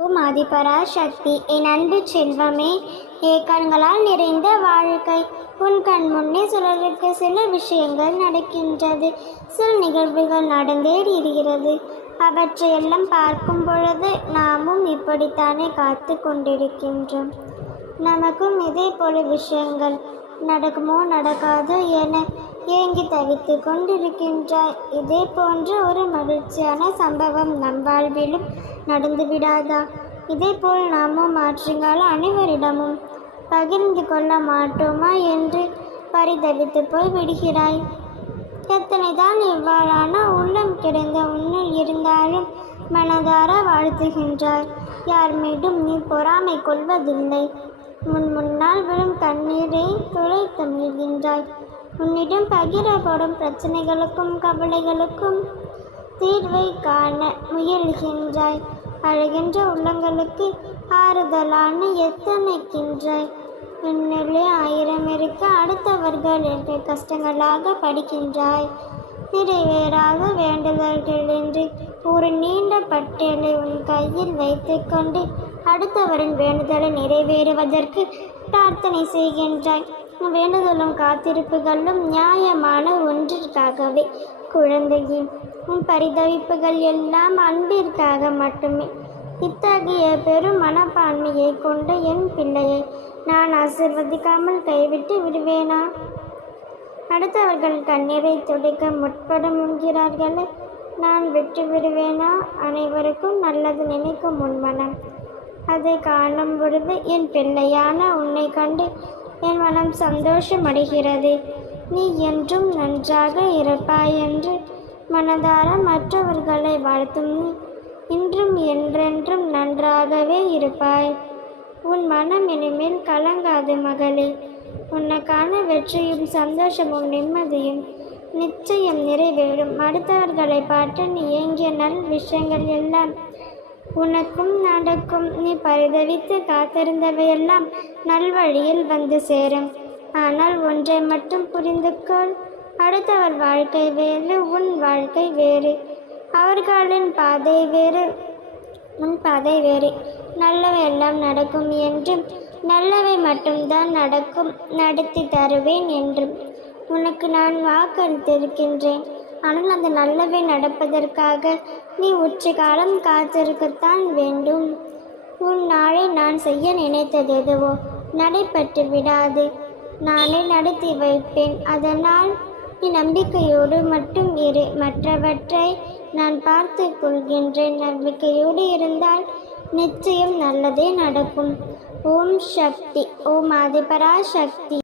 ஓம் ஆதிபராசக்தி, என் அன்பு செல்வமே, ஏக்கண்களால் நிறைந்த வாழ்க்கை. உன் கண் முன்னே சிலருக்கு சில விஷயங்கள் நடக்கின்றது, சில நிகழ்வுகள் நடந்தேறுகிறது. அவற்றையெல்லாம் பார்க்கும் பொழுது நாமும் இப்படித்தானே காத்து கொண்டிருக்கின்றோம். நமக்கும் இதே போல விஷயங்கள் நடக்குமோ நடக்காதோ என ஏங்கி தவித்து கொண்டிருக்கின்றாய். இதே போன்ற ஒரு மகிழ்ச்சியான சம்பவம் நம் வாழ்விலும் நடந்துவிடாதா? இதேபோல் நாமும் மாற்றுங்கால அனைவரிடமும் பகிர்ந்து கொள்ள மாட்டோமா என்று பரிதவித்து போய் விடுகிறாய். எத்தனைதான் இவ்வாறான உள்ளம் கிடைந்த உன்னில் இருந்தாலும் மனதார வாழ்த்துகின்றாய். யார் மீதும் நீ பொறாமை கொள்வதில்லை. முன்னால் விழும் கண்ணீரை துளைத்து மீள்கின்றாய். உன்னிடம் பகிரப்படும் பிரச்சனைகளுக்கும் கவலைகளுக்கும் தீர்வை காண முயல்கின்றாய். அழுகின்ற உள்ளங்களுக்கு ஆறுதலான எத்தனைக்கின்றாய். உன்னிலே 1000 இருக்க அடுத்தவர்கள் என்ற கஷ்டங்களாக படிக்கின்றாய். நிறைவேறாத வேண்டுதல்கள் என்று ஒரு நீண்ட பட்டியலை உன் கையில் வைத்து கொண்டு அடுத்தவரின் வேண்டுதலை நிறைவேறுவதற்கு பிரார்த்தனை செய்கின்றாய். வேண்டுதலும் காத்திருப்புகளும் நியாயமான ஒன்றிற்காகவே. குழந்தையே, உன் பரிதவிப்புகள் எல்லாம் அன்பிற்காக மட்டுமே. இத்தகைய பெரும் மனப்பான்மையை கொண்ட என் பிள்ளையை நான் ஆசிர்வதிக்காமல் கைவிட்டு விடுவேனா? அடுத்தவர்கள் கண்ணீரை துடைக்க முற்படும் என்கிறார்களே, நான் விட்டு விடுவேனா? அனைவருக்கும் நல்லது நினைக்கும் உன் மனம், அதை காணும் பொழுது என் பிள்ளையான உன்னை கண்டு என் மனம் சந்தோஷமடைகிறது. நீ என்றும் நன்றாக இருப்பாய் என்று மனதார மற்றவர்களை வாழ்த்தும் நீ இன்றும் என்றென்றும் நன்றாகவே இருப்பாய். உன் மனம் இனிமேல் கலங்காது மகளே. உனக்கான வெற்றியும் சந்தோஷமும் நிம்மதியும் நிச்சயம் நிறைவேறும். அடுத்தவர்களை பார்த்து நீ ஏங்கிய நல் விஷயங்கள் எல்லாம் உனக்கும் நடக்கும். நீ பரிதவித்து காத்திருந்தவையெல்லாம் நல்வழியில் வந்து சேரும். ஆனால் ஒன்றை மட்டும் புரிந்து கொள், அடுத்தவர் வாழ்க்கை வேறு, உன் வாழ்க்கை வேறு. அவர்களின் பாதை வேறு, உன் பாதை வேறு. நல்லவை எல்லாம் நடக்கும் என்றும் நல்லவை மட்டும்தான் நடக்கும், நடத்தி தருவேன் என்றும் உனக்கு நான் வாக்களித்திருக்கின்றேன். ஆனால் அந்த நல்லவை நடப்பதற்காக நீ உச்சி காலம் காத்திருக்கத்தான் வேண்டும். உன் நாளை நான் செய்ய நினைத்தது எதுவோ நடைபெற்று விடாது. நானே நடத்தி வைப்பேன். அதனால் நீ நம்பிக்கையோடு மட்டும் இரு. மற்றவற்றை நான் பார்த்து கொள்கின்றேன். நம்பிக்கையோடு இருந்தால் நிச்சயம் நல்லதே நடக்கும். ஓம் சக்தி. ஓம் ஆதிபராசக்தி.